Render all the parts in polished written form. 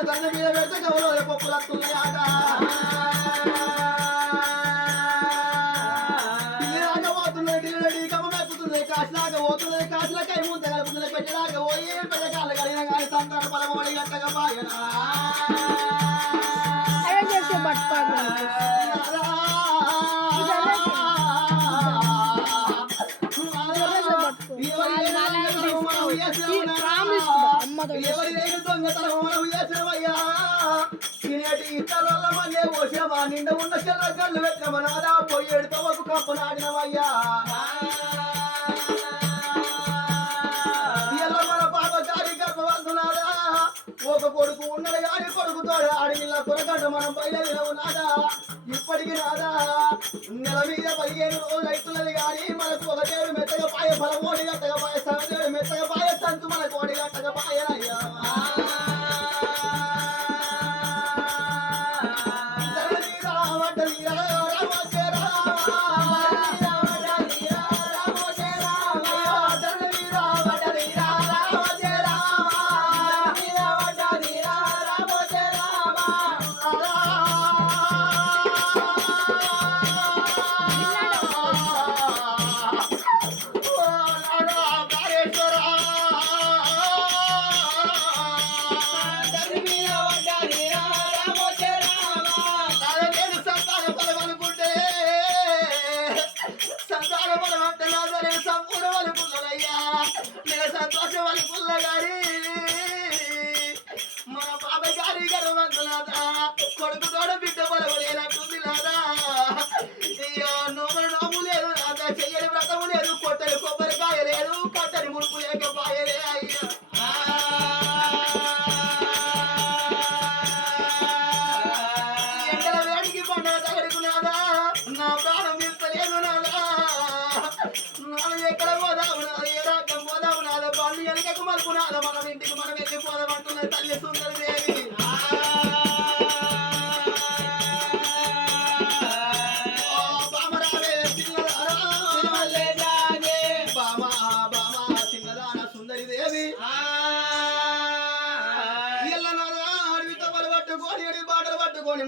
కాలు దండ మీద పెడితే గౌరవ పప్పులు వస్తున్నాయి ఆట ఢిల్లీలాగా పోతున్నాయి ఢిల్లీ కమ్మెక్కుతున్నాయి కాశీలాగా పోతున్నాయి కాశీల కై ముంత కలుపుతున్నాయి పెట్టలాగా పోయి పెద్దకాళ్ళు కలిగిన కానీ సంతాన బలమడి గట్టగా బాగనా నిండా ఉన్న చెల్ల కళ్ళు పెట్టమనాదా పోయేడు తవ్వకు కప్పనాడినవయ్యా మన పాప గారి గర్భవంతునాదా ఒక కొడుకు ఉన్నాడు కానీ కొడుకుతోడు ఆడినిల్ల కొరకట మనం బయలుదేరవు నాదా ఇప్పటికి నాదా నెల మీద 15 రోజులు అవుతున్నది కానీ మనకు ఒక దేవుడు మెత్తగా పాయ బలమోడి గట్టగా పాయ సగదేవుడు మెత్తగా పాయ సంతు మన కోడి గట్టగా పాయనయ్యా కొడుకు తోడ బిడ్డ బలవలేనట్టుంది నాదా నోము లేదు నాదా చెయ్యని వ్రతము లేదు కొట్టని కొబ్బరికాయ లేదు కట్టని ముడుపు లేక పాయలే అయ్యా ఎండల వేడికి పండుగ తగడుకు నాదా నా ప్రాణం నింపలేదు నాదా నాను ఎక్కడ పోదాము నాదా ఏ రాజ్యం పోదాము నాదా పళ్ళు ఎనకకు మలుపు నాదా మనం ఇంటికి మనం వెళ్ళిపోదామంటున్నది తల్లి సుందరి దేవి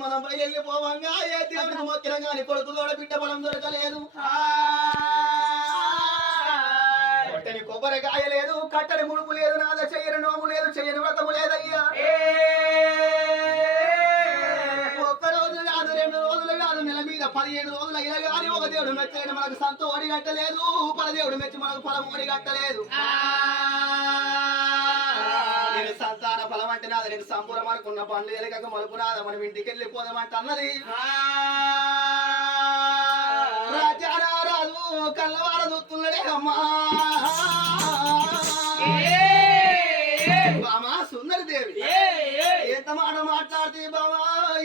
మనం బయలుపోవంగా ఏ దేవుడికి మొక్కిన గాని కొడుకు తోడ బిడ్డ బలం దొరకలేదు కొట్టని కొబ్బరికాయ లేదు కట్టని ముడుపు లేదు నాద చెయ్యని నోము లేదు చెయ్యని వ్రతము లేదయ్యా ఒక్క రోజు కాదు 2 రోజులు కాదు నెల మీద 15 రోజులు అయినా కానీ ఒక దేవుడు మెచ్చలేడు మనకు సంతో ఒడి కట్టలేదు పరదేవుడు మెచ్చి మనకు ఫలం ఒడి కట్టలేదు నేను సంతాన ఫలం అంటే నాది నేను సంపూర్ణం అనుకున్న పనులు ఎలగక మలుపు నాద మనం ఇంటికి వెళ్ళిపోదామంట అన్నది రాజు కళ్ళవాడ చూస్తున్నాడే అమ్మా బామా సుందరి దేవి ఎంత మాట మాట్లాడితే బామా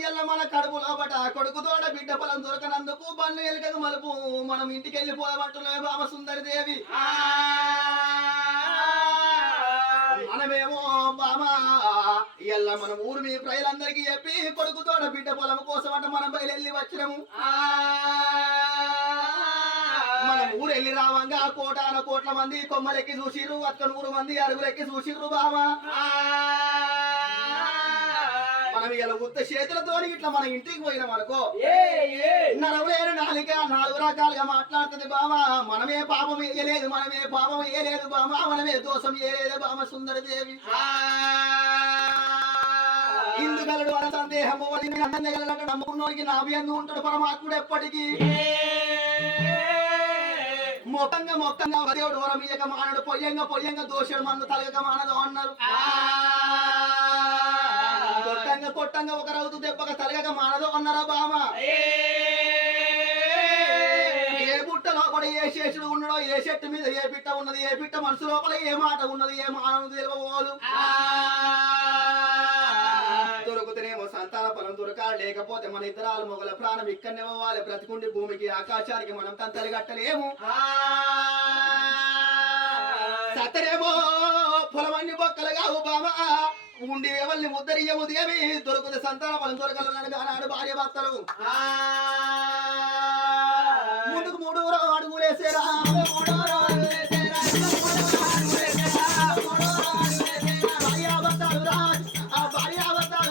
ఎల్ల మన కడుపులో బట కొడుకు తోడ బిడ్డ ఫలం దొరకనందుకు బండ్లు ఎలగక మలుపు మనం ఇంటికి వెళ్ళిపోదామంటున్నాయి బామ సుందరి దేవి మనమేమో బామా ఇయ్యల్ల మన ఊరు మీ ప్రజలందరికీ చెప్పి కొడుకు తోడ బిడ్డ పొలం కోసం అంటే మనం బయలుదేరి వచ్చినాము మనం ఊరు వెళ్ళి రావంగా కోటాన కోట్ల మంది కొమ్మలెక్కి చూసిర్రు 100 మంది అరుగులెక్కి చూసిర్రు బామా మనం ఇలా ఉత్త చేతులతో ఇట్లా మన ఇంటికి పోయినాం అనుకో నరవలేని నాలిక 4 రకాలుగా మాట్లాడుతుంది బామా మనమే పాపం వేయలేదు మనమే పాపం వేయలేదు బామా మనమే దోషం వేయలేదు బామ సుందరి దేవి ఇందుగలడు మన సందేహము అందగలట నమ్ముకున్నోడికి నాభియందు ఉంటాడు పరమాత్ముడు ఎప్పటికీ మొక్కంగా దేవుడు వరం ఇయ్యక మానడు పొయ్యంగా దోషుడు మన్ను తలగక మానదు అన్నారు కొట్టంగా ఒక రౌతు దెబ్బక తలగక మానదు అన్నారా బామ ఏ బుట్ట లోపల ఏ శేషుడు ఉన్నాడో ఏ చెట్టు మీద ఏ పిట్ట ఉన్నది ఏ పిట్ట మనసు లోపల ఏ మాట ఉన్నది ఏ మానవుడు తెలియబోదు దొరుకుతేనేమో సంతాన ఫలం దొరక లేకపోతే మన ఇద్దరాలు మొగల ప్రాణం ఇక్కడనే పోవాలి బ్రతికుండి భూమికి ఆకాశానికి మనం తంతలు కట్టలేము సత్తరేమో పొలమన్ని బొక్కలు కావు బామా ఉండి ఎవరిని ముద్దరియము దేవి దొరుకుతే సంతాన ఫలం దొరకలన్నాడు ఆనాడు భార్య భర్తలు ముందుకు 3 అడుగులేసేరా భార్యాభర్తలు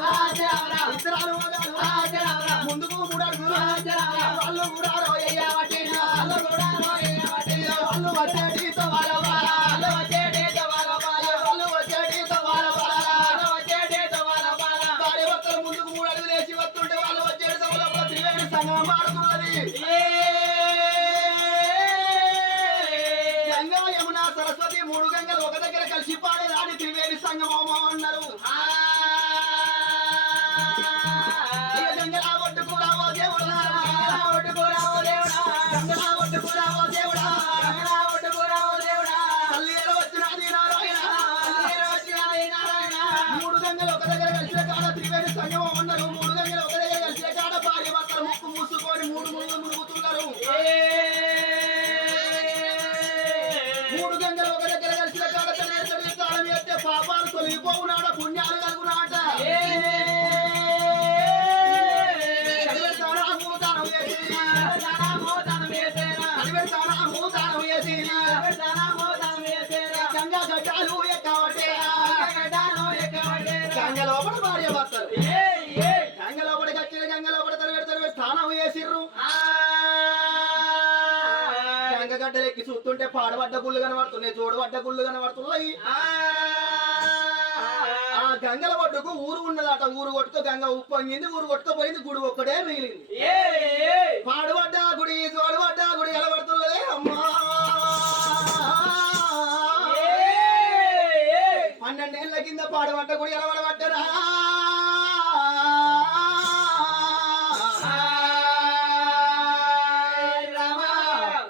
గంగ లోపల భార్య భర్తలు గంగ లోపలికి వచ్చిన గంగ లోపల తరగడి స్నానం చేసిర్రు గంగ గడ్డలెక్కి చూస్తుంటే పాడబడ్డ గుళ్ళు కనబడుతున్నాయి చూడబడ్డ గుళ్ళు కనబడుతున్నాయి ఆ గంగల ఒడ్డుకు ఊరు ఉన్నదట ఊరు కొట్టుకో గంగ ఉప్పొంగింది ఊరు కొట్టుకోపోయింది గుడి ఒక్కడే మిగిలింది పాడుబడ్డ గుడి చూడబడ్డ గుడి కనబడుతున్నదే అమ్మా 12 ఏళ్ల కింద పాడబడ్డ గుడి కనబడబడ్డరా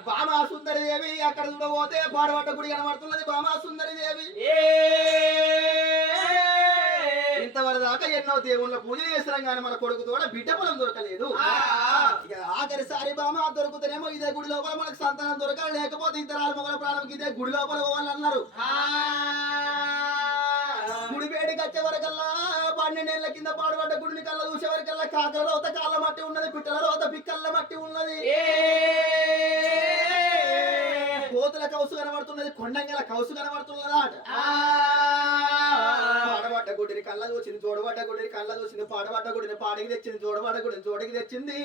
బామా సుందరి దేవి అక్కడ చూడబోతే పాడబడ్డ గుడి కనబడుతున్నది బామా సుందరి దేవి ఇంతవరకు దాకా ఎన్నో దేవుళ్ళ పూజ చేసినాం కానీ మన కొడుకు తోడ బిడ్డ పొలం దొరకలేదు ఇక ఆఖరిసారి బామ దొరుకుతానేమో ఇదే గుడి లోపల మనకు సంతానం దొరకాలి లేకపోతే ఇతరాల మొగల ప్రాణంకి ఇదే గుడి లోపల పోవాలని అన్నారు గుడి వేడికి వచ్చే వరకల్లా 12 ఏళ్ల కింద పాడుబడ్డ గుడిని కళ్ళ చూసే వరకల్లా కాకల రోత కాళ్ళ మట్టి ఉన్నది పిట్టల రోత పిక్కల్ల మట్టి ఉన్నది కోతుల కౌసు కనబడుతున్నది కొండంగల కౌసు కనబడుతున్నదా పాడబడ్డ గుడిని కళ్ళ చూసింది చూడబడ్డ గుడిని కళ్ళ చూసింది పాడబడ్డ గుడిని పాడికి తెచ్చింది చూడబడ్డ గుడిని చోటికి తెచ్చింది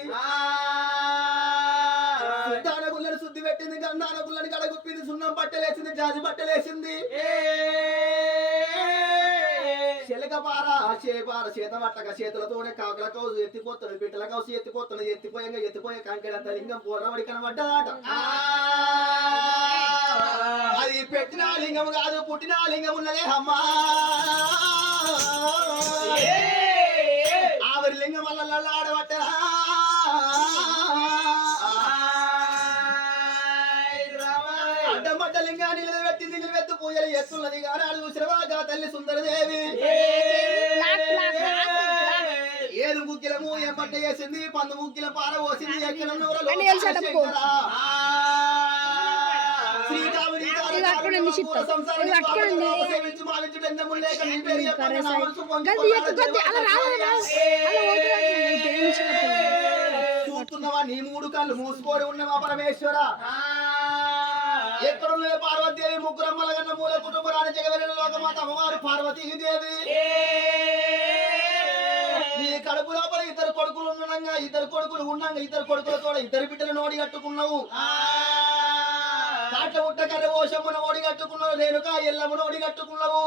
శుద్ధాన గుళ్ళని శుద్ధి పెట్టింది గంధాన గుళ్ళని గడగుప్పింది సున్నం బట్టలేసింది జాజి బట్టలేసింది చెలకపార చేపార చేత పట్టక చేతులతోనే కాకుల కౌసు ఎత్తిపోతుంది పిట్టల కౌసు ఎత్తిపోతున్నది ఎత్తిపోయే కంకెడంత లింగం పోరబడి కనబడ్డదాట అది పెట్టిన లింగం కాదు పుట్టిన లింగం ఉన్నదే అమ్మా ఆవిరి లింగం వల్ల ఆడబట్టరా అడ్డమడ్డ లింగాన్ని నిలబెట్టింది నిలబెత్తు పూజలు ఎత్తున్నది కానీ ఆడు చూసినవాగా తల్లి సుందరదేవి ఏడు ముగ్గిలము ఎంబట్ట చేసింది 10 ముగ్గిల పార పోసింది ఎక్కడ చూస్తున్నవా నీ 3 కళ్ళు మూసుకొని ఉన్నవా పరమేశ్వర ఎక్కడున్న పార్వతీదేవి ముగ్గురమ్మల కన్నా మూల కుటుంబరాన్ని జగవెళ్ళిన లోకమాత అమ్మవారు పార్వతీదేవి నీ కడుపు లోపల 2 కొడుకులు ఉండగా 2 కొడుకులు ఉండగా 2 కొడుకులతో 2 బిడ్డలు నోడి కట్టుకున్నావు కాట్ల ఉట్ట కర్ర ఓషమ్మను ఓడి కట్టుకున్నావు రేణుక ఎల్లమ్మను ఓడి కట్టుకున్నావు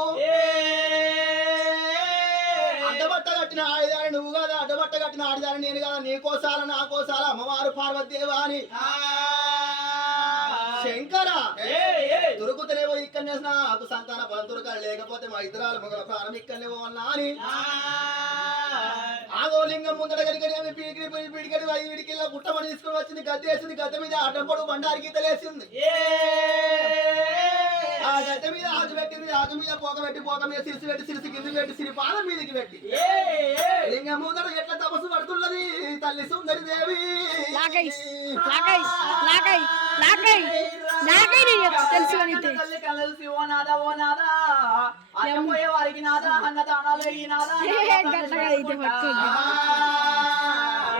అడ్డబట్ట కట్టిన ఆడిదాని నువ్వు కాదా అడ్డబట్ట కట్టిన ఆడిదాని నేను కదా నీ కోసాల నా కోసాల అమ్మవారు పార్వతీదేవా అని శంకర దొరుకుతలేవో ఇక్కడనే నాకు సంతాన బలం దొరకాలి లేకపోతే మా ఇద్దరాలు మొగల ప్రాణం ఇక్కడనేవో అన్నా అని ఆగో లింగం ముందట కనుకనేమి పిడికడి వీడికిల్లా గుట్టమని తీసుకుని వచ్చింది గద్దె వేసింది గద్దె మీద అడ్డంపడు బండారి గీతలేసింది ఆ గద్దె మీద ఆజు పెట్టింది ఆజు మీద పోక మీద సిరిసి పెట్టి సిరిసి కింద పెట్టి సిరి పాదం మీదకి పెట్టి లింగం ముందట ఎట్లా తపస్సు పడుతున్నది తల్లి సుందరి దేవి పోయే వారికి నాదా అన్నదానాలు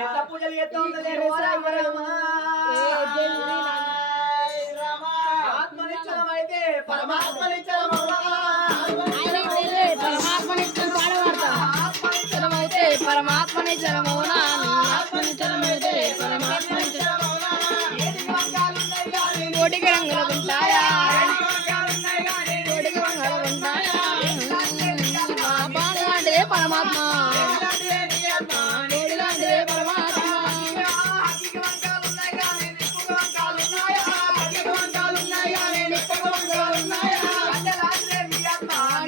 ఎంత పూజలు ఆత్మనిచ్చలం అయితే పరమాత్మని చరమౌనా ఆత్మనిచ్చలమైతే పరమాత్మని కోటికి రంగులు ఉంటాయా కోటికి రంగులు ఉంటాయా లాంటిదే పరమాత్మ కోడి లాంటిదే పరమాత్మ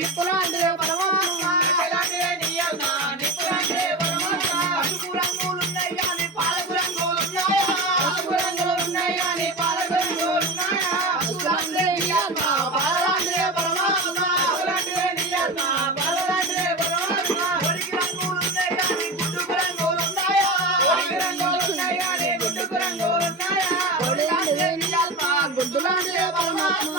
నిప్పు లాంటిదే పరమాత్మ గుడ్డులాంటిదే పరమాత్మ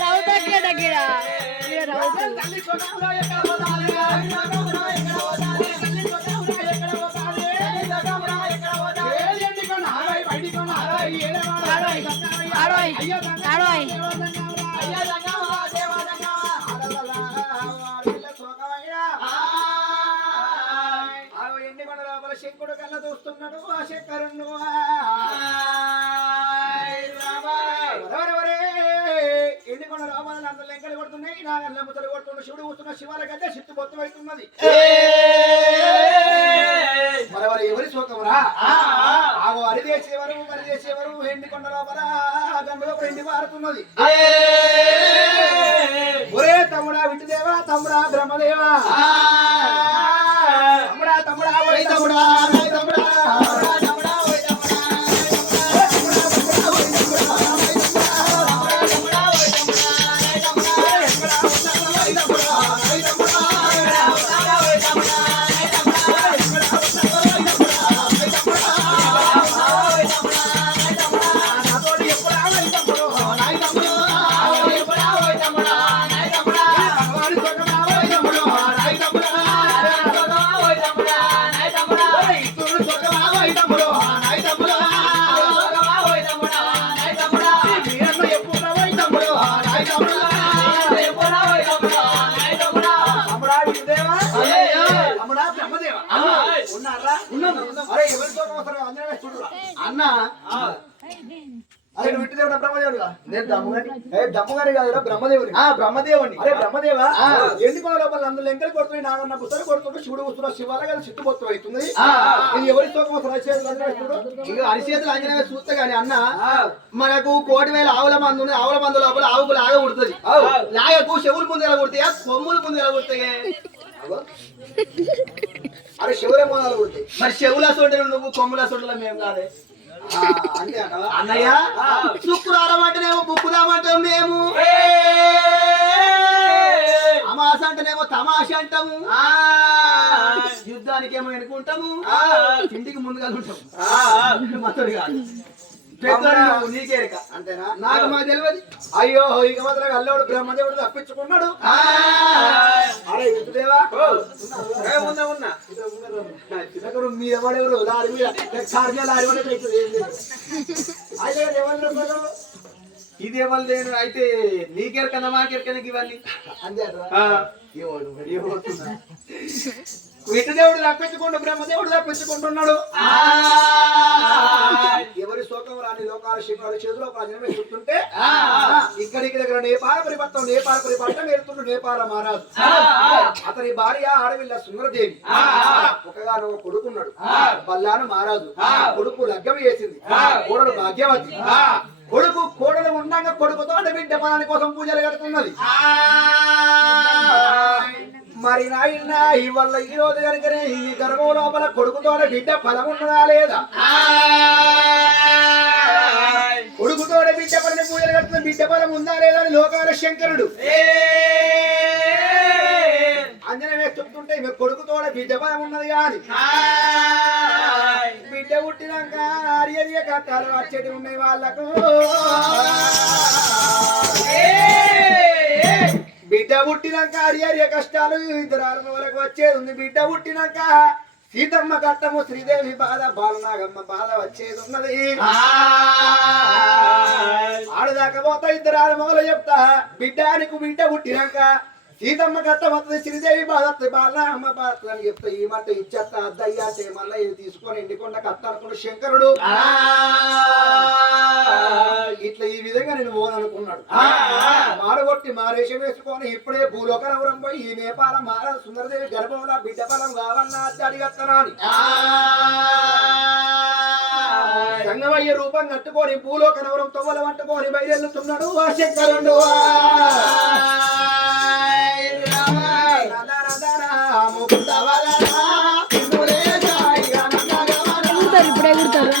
రౌతకి దగ్గర రౌత ఆడోయ్ ఆడోయ్ శంకుడు కళ్ళ చూస్తున్నాడు ఆ శంకరుణ్ణు ఎండికొండ రామాలని అంత లెంకలు కొడుతున్నాయి నా గల్ల ముద్దలు కొడుతున్న శివుడు కూర్చున్న శివాల గడ్డ చిత్తు బొత్తు అవుతున్నది మరెవరు ఎవరి శోకమురా ఆగో అరిదేసేవారు మరిదేసేవారు ఎండికొండ లోపల గంగలో ఎండి మారుతున్నది ఒరే తమ్ముడా విట్టుదేవా తమ్ముడా బ్రహ్మదేవా తమ్ముడా తమ్ముడా ఓయ్ తమ్ముడా ఓయ్ తమ్ముడా అన్నా అరే నువ్వు విట్టుదేవుడు బ్రహ్మదేవుడుగా నేను దమ్ముగాని కాదురా బ్రహ్మదేవుని బ్రహ్మదేవుని అరే బ్రహ్మదేవా ఎండికొండ లోపల అందులో ఎంకలు కొడుతున్నాయి నాగన్న పుస్తలు కొడుతుంటే శివుడు కూర్చున్న శివాల కదా చిట్టుబొత్తు అవుతుంది ఇది ఎవరి శోకం అరిచేతులు ఆంజనేయ చూస్తే గాని అన్న మనకు 1,000,000 ఆవుల మంది ఉంది ఆవుల మందు లోపల ఆవుకు లాగ కుడుతుంది లాగకు చెవులు ముందు ఎలా కుడతాయా కొమ్ములు ముందు ఎలా కుడతాయి అరే చెవులే మొదలు కుడతాయి మరి చెవుల సొంటలు నువ్వు కొమ్ముల సొంటలు మేము కాదే అన్నయ్య శుక్రవారం అంటేనేమో బుక్కుదామంటాం మేము అమాస అంటేనేమో తమాష అంటాము యుద్ధానికి ఏమో ఎన్నుకుంటాము ఇంటికి ముందుగా ఉంటాము మతడు కాదు నీకేరిక అంతేనా నాకు మా తెలియదు అయ్యో ఇక మాత్రం అల్లోడు బ్రహ్మదేవుడు తప్పించుకున్నాడు అరే విష్ణుదేవా ఉన్నా మీద పడేవారు లారీ మీద లారీ ఇది ఎవరు లేను అయితే నీకెరకన్నా మాకెరకన్నా ఇవన్నీ అంతే విష్ణుదేవుడు తప్పించుకుంటూ బ్రహ్మదేవుడు తప్పించుకుంటున్నాడు ఎవరి శోకం రాని లోకాల శిఖరాలు చేతిలో ప్రజలమే చూస్తుంటే ఇక్కడికి దగ్గర నేపాల పరిపట్టం వెళ్తుండు నేపాల మహారాజు అతని భార్య ఆడవిల్ల సుందరదేవి ఒకగాను కొడుకున్నాడు బల్లాను మహారాజు కొడుకు లగ్గం వేసింది కోడలు భాగ్యవతి కొడుకు కోడలు ఉండగా కొడుకుతో బిడ్డ పలాని కోసం పూజలు కడుతున్నది మరి నాయన ఇవల్ల ఈ రోజు కనుకనే ఈ గర్భం లోపల కొడుకుతోడ బిడ్డ ఫలం ఉన్నదా లేదా కొడుకుతోడ బిడ్డ పడిన పూజలు కడుతున్న బిడ్డ ఫలం ఉందా లేదా అని లోకాల శంకరుడు అంజనే చెప్తుంటే ఈమె కొడుకుతోడ బిడ్డ ఫలం ఉన్నది కాని బిడ్డ పుట్టినాక అరియరియ కట్టాలు వచ్చేటి ఉన్నాయి వాళ్ళకు బిడ్డ పుట్టినాక అరియరియ కష్టాలు ఇద్దరు వరకు వచ్చేది ఉంది బిడ్డ పుట్టినాక సీతమ్మ కట్టము శ్రీదేవి బాధ బాలనాగమ్మ బాధ వచ్చేది ఉన్నది ఆడదాకా పోతా ఇద్దరు ఆడమగలు చెప్తా బిడ్డానికి బిడ్డ పుట్టినాక సీతమ్మ కట్ట వస్తుంది శ్రీదేవి బాధ బాలనాగమ్మ బాధ అని చెప్తా ఈ మాట ఇచ్చేస్తా అద్దయ్యా మళ్ళీ ఇది తీసుకొని ఎండికొండ కట్ట అనుకున్న శంకరుడు ఇట్లా ఈ విధంగా నేను పోననుకున్నాడు మారగొట్టి మారేషం వేసుకొని ఇప్పుడే భూలోకనవరం పోయి ఈ నేపాల మహారాజు సుందరదేవి గర్భంలో బిడ్డ ఫలం కావన్నా అడిగత్తనా అని సంగమయ్య రూపం కట్టుకొని భూలోకనవరం తొవ్వలు పట్టుకొని బయలుతున్నాడు ఆ శంకరుడు ఇప్పుడే కుడతారు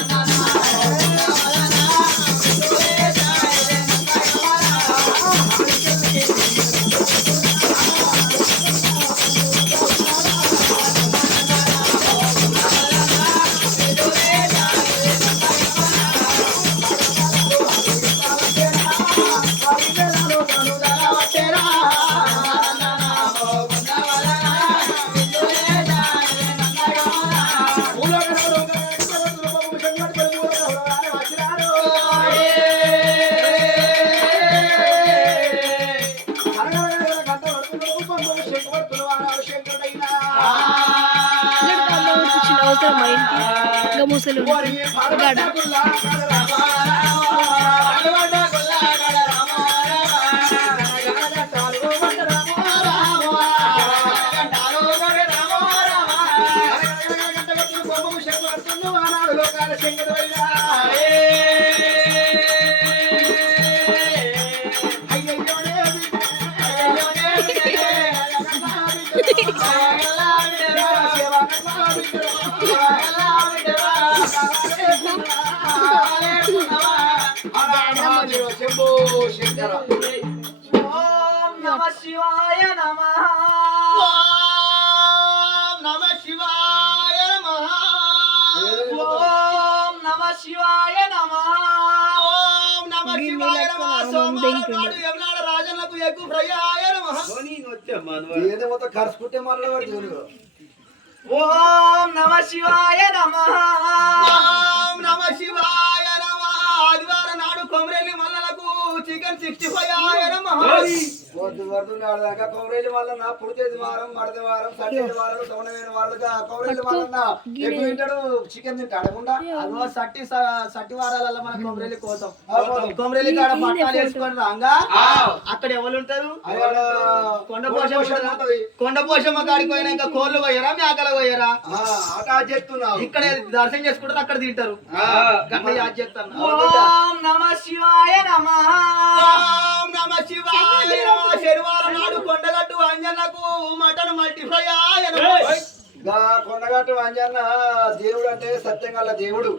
వస్తారు మా ఇంటికి ఇంకా ముసలు గాడ శంభో శంకర ఓం నమః శివాయ నమః ఓం నమః శివాయ నమః ఓం నమః శివాయ నమః ఓం నమః శివాయ నమః సోమవారం నాడు యమునాడ రాజన్నకు ఎగ్గు ఫ్రయ్యాయ నమః ఏదో మొత్తం కరుచుకుంటే మళ్ళీ ఓం నమః శివాయ నమః ఓం నమః శివాయ నమః ఆదివారం నాడు కొమరేలి మల్లలకు చికెన్ 65 నమః వద్దు వద్దు నాడదాకా కౌరేలి వల్ల పుడితేది వారం మడత వారం సండేది వారం సౌనమైన వాళ్ళుగా కౌరేలి వల్ల ఎక్కువ తింటాడు చికెన్ తింటాడు అడగకుండా అదో సట్టి వారాలలో మన కొమరేలి కోసం కొమరేలి కాడ పట్టాలు వేసుకొని రాంగా అక్కడ ఎవరు ఉంటారు కొండపోషమ్మ కాడికి పోయినా ఇంకా కోళ్ళు పోయారా మేకలు పోయారా ఆట చేస్తున్నావు ఇక్కడ దర్శనం చేసుకుంటారు అక్కడ తింటారు గట్ల యాద్ చేస్తాను ఓం నమః శివాయ నమః ఓం నమః శివాయ నమః శనివారం నాడు కొండగట్టు అంజన్నకు మటన్ మల్టీఫ్రై గా కొండగట్టు అంజన్న దేవుడు అంటే సత్యంగా దేవుడు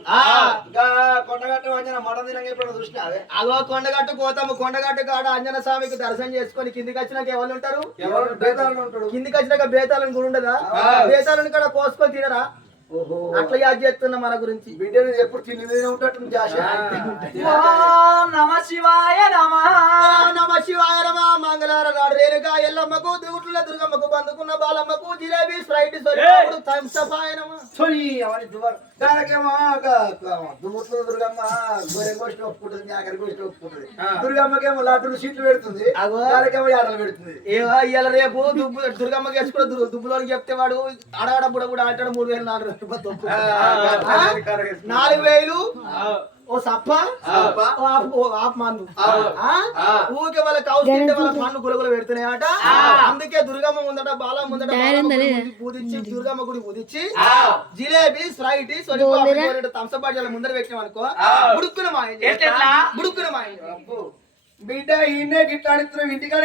గా కొండగట్టు అంజన్న మటన్ తినంగా ఇప్పుడు చూసినావే అదో కొండగట్టు పోతాము కొండగట్టు కాడ అంజన స్వామికి దర్శనం చేసుకొని కిందికి వచ్చినాక ఎవరు ఉంటారు ఎవరు బేతాళుడు ఉంటాడు కిందికి వచ్చినాక బేతాళని కూడా ఉండదా బేతాళని కాడ కోసుకొని తినరా ఓహో అట్లా యాద్ చేస్తున్నా మన గురించి బిడ్డను ఎప్పుడు తిని ఉంటాడు జాష ఓం నమః శివాయ నమః ఓం నమః శివాయ నమః మంగళవారం నాడు రేణుక ఎల్లమ్మకు దిగుట్ల దుర్గమ్మకు బందుకున్న బాలమ్మకు జిలేబీ స్ప్రైట్ సొరకాయలు థమ్స్ అప్ ఆయన అవన్నీ దానికేమో దుమ్ముతున్న దుర్గమ్మ గొర్రె కోసి ఒప్పుకుంటుంది ఆఖరి కోసి ఒప్పుకుంటుంది దుర్గమ్మకేమో లడ్డులు సీట్లు పెడుతుంది అగో. దానికేమో ఆటలు పెడుతుంది ఏవో ఇవాళ రేపు దుర్గమ్మకి వేసుకున్న దుబ్బులోని చెప్తే వాడు ఆడాడ బుడ కూడా ఆటాడు 3000 4,000 రూపాయలు తప్పు. 4,000 ఓ సప్ప ఓ ఆప్ మందు ఊకే వాళ్ళకి అవసరం ఉంటే వాళ్ళ పన్ను గులగులు పెడుతున్నాయట అందుకే దుర్గమ్మ ముందట బాల ముందట పూజించి దుర్గమ్మ గుడి పూజించి jalebi Sprite Thums Up bottle ముందర పెట్టినాం అనుకో బుడుక్కున మాయం బుడుక్కున మాయం బిడ్డ ఈయనే గిట్టాడిస్తున్నావు ఇంటికాడ